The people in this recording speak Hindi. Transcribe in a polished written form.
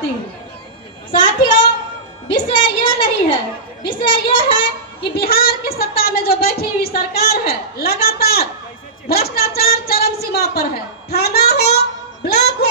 चाहती हूँ। साथियों, विषय ये नहीं है, विषय ये है कि बिहार की सत्ता में जो बैठी हुई सरकार है लगातार भ्रष्टाचार चरम सीमा पर है। थाना हो, ब्लॉक हो,